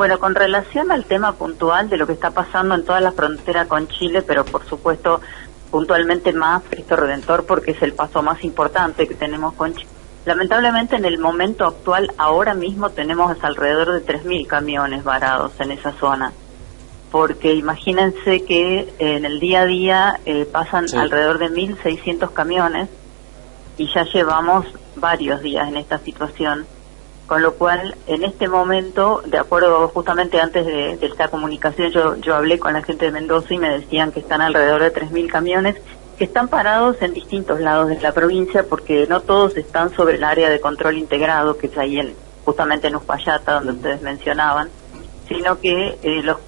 Bueno, con relación al tema puntual de lo que está pasando en toda la frontera con Chile, pero por supuesto puntualmente más Cristo Redentor porque es el paso más importante que tenemos con Chile. Lamentablemente en el momento actual, ahora mismo tenemos alrededor de 3.000 camiones varados en esa zona, porque imagínense que en el día a día pasan alrededor de 1.600 camiones y ya llevamos varios días en esta situación. Con lo cual, en este momento, de acuerdo justamente antes de esta comunicación, yo hablé con la gente de Mendoza y me decían que están alrededor de 3.000 camiones que están parados en distintos lados de la provincia porque no todos están sobre el área de control integrado, que es ahí justamente en Uspallata, donde ustedes mencionaban, sino que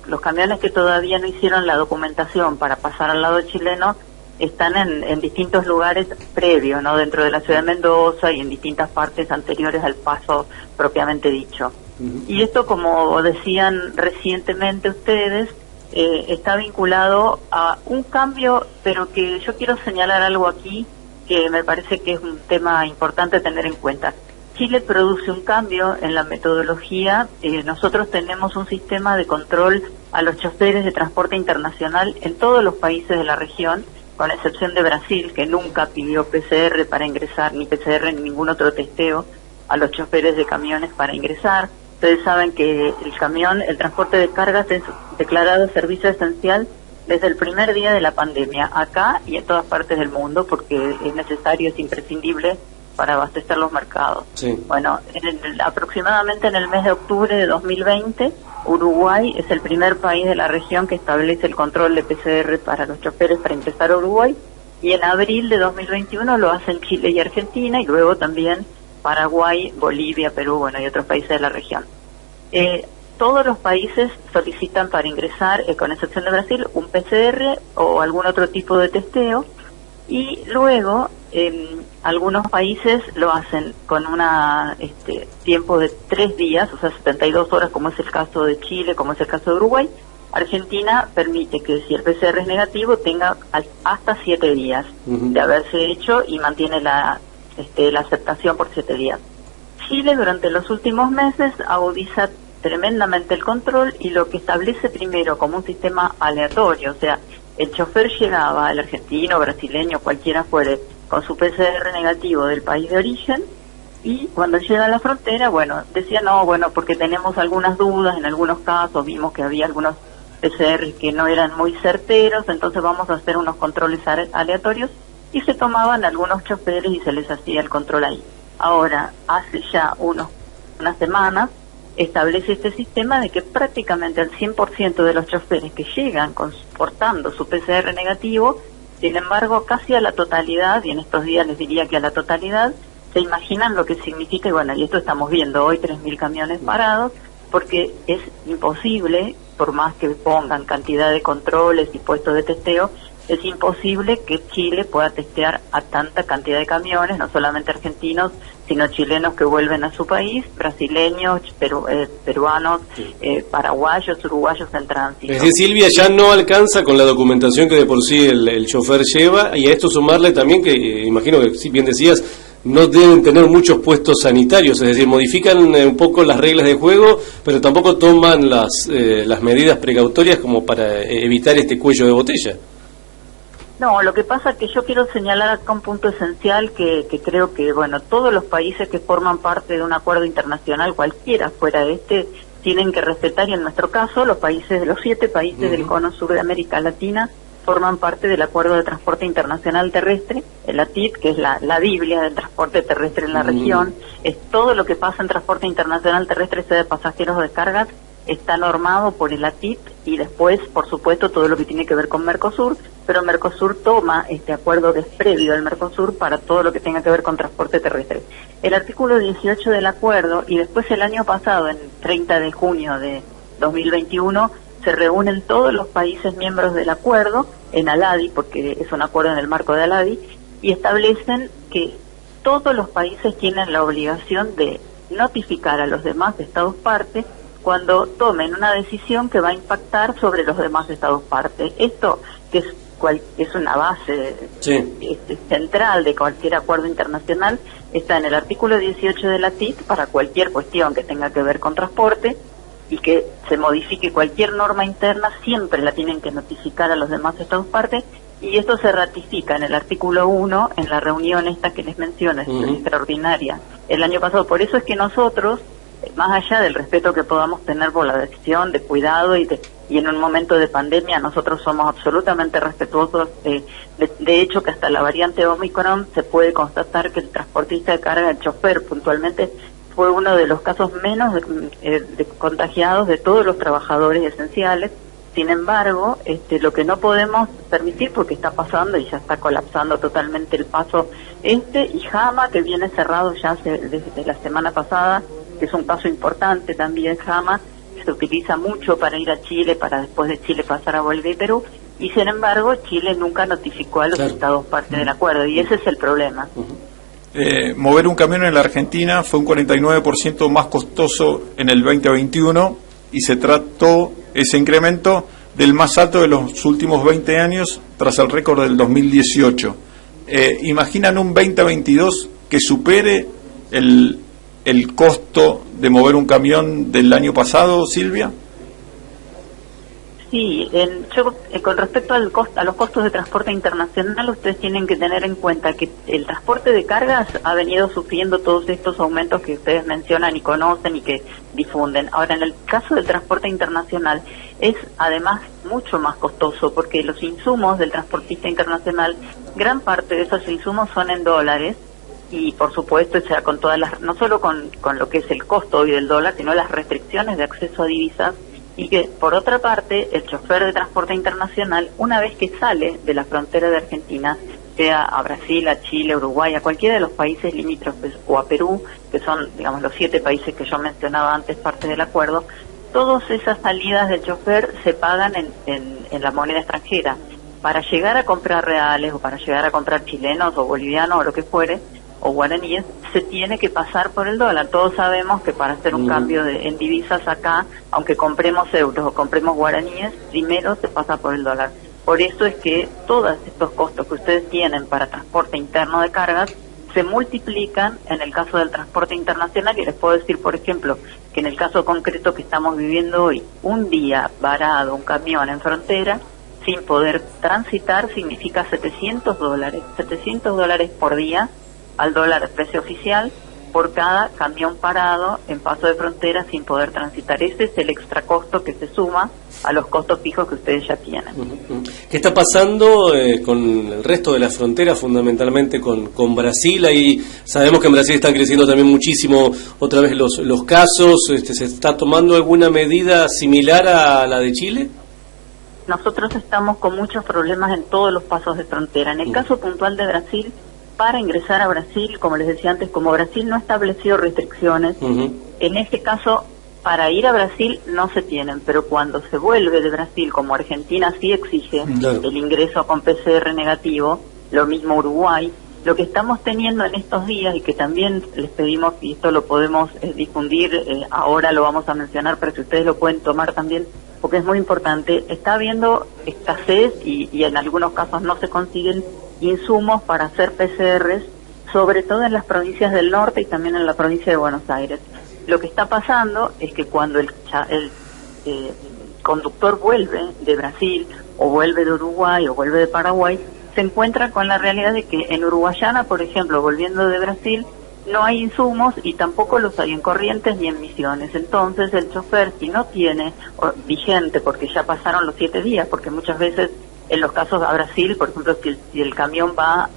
los camiones que todavía no hicieron la documentación para pasar al lado chileno están en distintos lugares previos, ¿no? Dentro de la ciudad de Mendoza y en distintas partes anteriores al paso propiamente dicho. Y esto, como decían recientemente ustedes, está vinculado a un cambio, pero que yo quiero señalar algo aquí que me parece que es un tema importante tener en cuenta. Chile produce un cambio en la metodología. Nosotros tenemos un sistema de control a los choferes de transporte internacional en todos los países de la región, con excepción de Brasil, que nunca pidió PCR para ingresar, ni PCR ni ningún otro testeo a los choferes de camiones para ingresar. Ustedes saben que el transporte de cargas es declarado servicio esencial desde el primer día de la pandemia, acá y en todas partes del mundo, porque es necesario, es imprescindible para abastecer los mercados. Sí. Bueno, aproximadamente en el mes de octubre de 2020, Uruguay es el primer país de la región que establece el control de PCR para los choferes para ingresar a Uruguay, y en abril de 2021 lo hacen Chile y Argentina, y luego también Paraguay, Bolivia, Perú, bueno, y otros países de la región. Todos los países solicitan para ingresar, con excepción de Brasil, un PCR o algún otro tipo de testeo, y luego algunos países lo hacen con una tiempo de 3 días, o sea, 72 horas, como es el caso de Chile, como es el caso de Uruguay. Argentina permite que si el PCR es negativo tenga hasta 7 días de haberse hecho y mantiene la aceptación por 7 días. Chile durante los últimos meses agudiza tremendamente el control y lo que establece primero como un sistema aleatorio, o sea, el chofer llegaba, el argentino, brasileño, cualquiera fuere, con su PCR negativo del país de origen, y cuando llega a la frontera, bueno, decía no, bueno, porque tenemos algunas dudas, en algunos casos vimos que había algunos PCR que no eran muy certeros, entonces vamos a hacer unos controles aleatorios, y se tomaban algunos choferes y se les hacía el control ahí. Ahora, hace ya unas semanas, establece este sistema de que prácticamente el 100% de los choferes que llegan portando su PCR negativo, sin embargo, casi a la totalidad, y en estos días les diría que a la totalidad, se imaginan lo que significa, y bueno, y esto estamos viendo hoy, 3.000 camiones parados, porque es imposible, por más que pongan cantidad de controles y puestos de testeo, es imposible que Chile pueda testear a tanta cantidad de camiones, no solamente argentinos, sino chilenos que vuelven a su país, brasileños, peruanos, paraguayos, uruguayos en tránsito. Es decir, Silvia, ya no alcanza con la documentación que de por sí el chofer lleva, y a esto sumarle también que, imagino que, si bien decías, no deben tener muchos puestos sanitarios, es decir, modifican un poco las reglas de juego, pero tampoco toman las medidas precautorias como para evitar este cuello de botella. No, lo que pasa es que yo quiero señalar acá un punto esencial que creo que, bueno, todos los países que forman parte de un acuerdo internacional, cualquiera fuera tienen que respetar, y en nuestro caso, los 7 países del cono sur de América Latina forman parte del Acuerdo de Transporte Internacional Terrestre, el ATIT, que es la Biblia del transporte terrestre en la región. Es todo lo que pasa en transporte internacional terrestre, sea de pasajeros o de cargas, está normado por el ATIT, y después, por supuesto, todo lo que tiene que ver con Mercosur, pero Mercosur toma este acuerdo que es previo al Mercosur para todo lo que tenga que ver con transporte terrestre. El artículo 18 del acuerdo, y después el año pasado, en 30 de junio de 2021, se reúnen todos los países miembros del acuerdo en ALADI, porque es un acuerdo en el marco de ALADI, y establecen que todos los países tienen la obligación de notificar a los demás estados parte cuando tomen una decisión que va a impactar sobre los demás estados parte. Esto, que es una base central de cualquier acuerdo internacional, está en el artículo 18 de la TIC para cualquier cuestión que tenga que ver con transporte, y que se modifique cualquier norma interna, siempre la tienen que notificar a los demás estados partes, y esto se ratifica en el artículo 1, en la reunión esta que les menciono, extraordinaria, el año pasado. Por eso es que nosotros, más allá del respeto que podamos tener por la decisión de cuidado y en un momento de pandemia, nosotros somos absolutamente respetuosos. De hecho, que hasta la variante Omicron se puede constatar que el transportista de carga, el chofer puntualmente, fue uno de los casos menos de contagiados de todos los trabajadores esenciales. Sin embargo, lo que no podemos permitir, porque está pasando y ya está colapsando totalmente el paso y Jama, que viene cerrado ya desde la semana pasada, que es un paso importante también. Jama se utiliza mucho para ir a Chile, para después de Chile pasar a Bolivia y Perú, y sin embargo Chile nunca notificó a los estados parte del acuerdo, y ese es el problema. Mover un camión en la Argentina fue un 49% más costoso en el 2021 y se trató ese incremento del más alto de los últimos 20 años tras el récord del 2018. ¿Imaginan un 2022 que supere el costo de mover un camión del año pasado, Silvia? Sí, con respecto a los costos de transporte internacional, ustedes tienen que tener en cuenta que el transporte de cargas ha venido sufriendo todos estos aumentos que ustedes mencionan y conocen y que difunden. Ahora, en el caso del transporte internacional, es además mucho más costoso, porque los insumos del transportista internacional, gran parte de esos insumos son en dólares, y por supuesto, o sea, con todas no solo con lo que es el costo hoy del dólar, sino las restricciones de acceso a divisas. Y que, por otra parte, el chofer de transporte internacional, una vez que sale de la frontera de Argentina, sea a Brasil, a Chile, a Uruguay, a cualquiera de los países limítrofes, o a Perú, que son, digamos, los 7 países que yo mencionaba antes, parte del acuerdo, todas esas salidas del chofer se pagan en la moneda extranjera. Para llegar a comprar reales, o para llegar a comprar chilenos, o bolivianos, o lo que fuere, o guaraníes, se tiene que pasar por el dólar. Todos sabemos que para hacer un cambio en divisas acá, aunque compremos euros o compremos guaraníes, primero se pasa por el dólar. Por eso es que todos estos costos que ustedes tienen para transporte interno de cargas se multiplican en el caso del transporte internacional, y les puedo decir, por ejemplo, que en el caso concreto que estamos viviendo hoy, un día varado un camión en frontera sin poder transitar significa $700, $700 por día, al dólar precio oficial, por cada camión parado en paso de frontera sin poder transitar. Ese es el extra costo que se suma a los costos fijos que ustedes ya tienen. ¿Qué está pasando con el resto de la frontera, fundamentalmente con Brasil? Ahí sabemos que en Brasil están creciendo también muchísimo otra vez los casos. ¿Se está tomando alguna medida similar a la de Chile? Nosotros estamos con muchos problemas en todos los pasos de frontera. En el caso puntual de Brasil, para ingresar a Brasil, como les decía antes, como Brasil no ha establecido restricciones, en este caso, para ir a Brasil no se tienen, pero cuando se vuelve de Brasil, como Argentina sí exige el ingreso con PCR negativo, lo mismo Uruguay, lo que estamos teniendo en estos días, y que también les pedimos, y esto lo podemos difundir, ahora lo vamos a mencionar, pero si ustedes lo pueden tomar también, porque es muy importante, está habiendo escasez y en algunos casos no se consiguen insumos para hacer PCRs, sobre todo en las provincias del norte y también en la provincia de Buenos Aires. Lo que está pasando es que cuando el conductor vuelve de Brasil, o vuelve de Uruguay, o vuelve de Paraguay, se encuentra con la realidad de que en Uruguayana, por ejemplo, volviendo de Brasil, no hay insumos y tampoco los hay en Corrientes ni en Misiones. Entonces el chofer, si no tiene vigente, porque ya pasaron los 7 días, porque muchas veces en los casos a Brasil, por ejemplo, si el camión va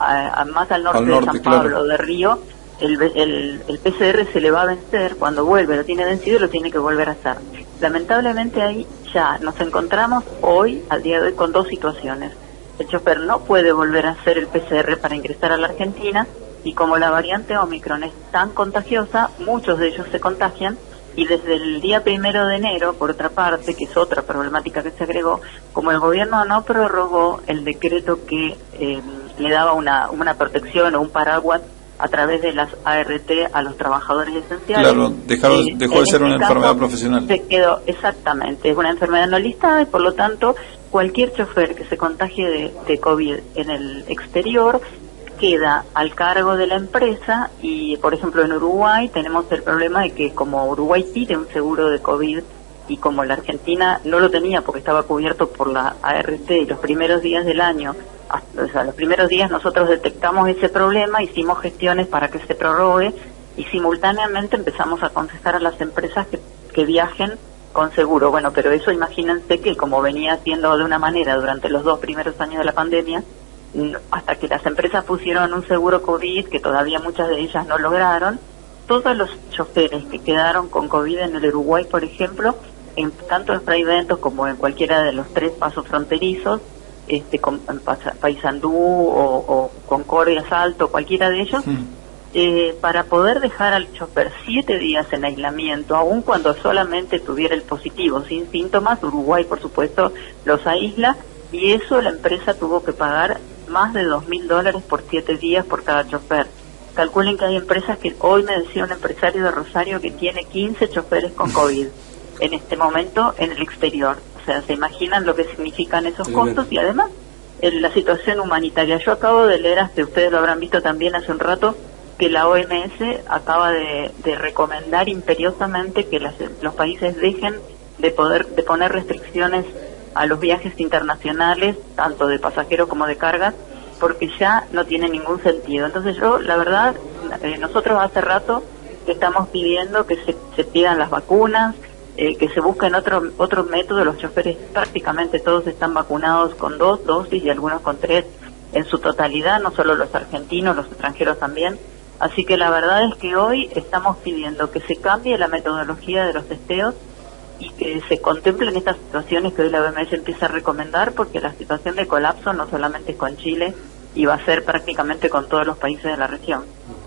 más al norte de San Pablo, de Río, el PCR se le va a vencer cuando vuelve, lo tiene vencido y lo tiene que volver a hacer. Lamentablemente ahí ya nos encontramos hoy, al día de hoy, con 2 situaciones. El chofer no puede volver a hacer el PCR para ingresar a la Argentina, y como la variante Omicron es tan contagiosa, muchos de ellos se contagian, y desde el día 1 de enero, por otra parte, que es otra problemática que se agregó, como el gobierno no prorrogó el decreto que le daba una protección o un paraguas a través de las ART a los trabajadores esenciales. Claro, dejó de ser una enfermedad profesional. Se quedó, exactamente, es una enfermedad no listada, y por lo tanto cualquier chofer que se contagie de COVID en el exterior queda al cargo de la empresa. Y por ejemplo en Uruguay tenemos el problema de que como Uruguay pide un seguro de COVID y como la Argentina no lo tenía porque estaba cubierto por la ART y los primeros días del año, o sea, los primeros días nosotros detectamos ese problema, hicimos gestiones para que se prorrogue y simultáneamente empezamos a aconsejar a las empresas que viajen con seguro. Bueno, pero eso imagínense que como venía haciendo de una manera durante los 2 primeros años de la pandemia, hasta que las empresas pusieron un seguro COVID, que todavía muchas de ellas no lograron, todos los choferes que quedaron con COVID en el Uruguay, por ejemplo, tanto en Fraiventos como en cualquiera de los 3 pasos fronterizos, en Paysandú o Concordia, Salto, cualquiera de ellos, para poder dejar al chofer 7 días en aislamiento, aun cuando solamente tuviera el positivo, sin síntomas, Uruguay, por supuesto, los aísla, y eso la empresa tuvo que pagar más de $2.000 por 7 días por cada chofer. Calculen que hay empresas que hoy me decía un empresario de Rosario que tiene 15 choferes con COVID en este momento en el exterior. O sea, se imaginan lo que significan esos costos y además la situación humanitaria. Yo acabo de leer, hasta ustedes lo habrán visto también hace un rato, que la OMS acaba de recomendar imperiosamente que los países dejen de poner restricciones a los viajes internacionales, tanto de pasajeros como de cargas, porque ya no tiene ningún sentido. Entonces yo, la verdad, nosotros hace rato que estamos pidiendo que se pidan las vacunas, que se busquen otro método. Los choferes prácticamente todos están vacunados con 2 dosis y algunos con 3 en su totalidad, no solo los argentinos, los extranjeros también. Así que la verdad es que hoy estamos pidiendo que se cambie la metodología de los testeos y que se contemplen estas situaciones que hoy la OMS empieza a recomendar, porque la situación de colapso no solamente es con Chile y va a ser prácticamente con todos los países de la región.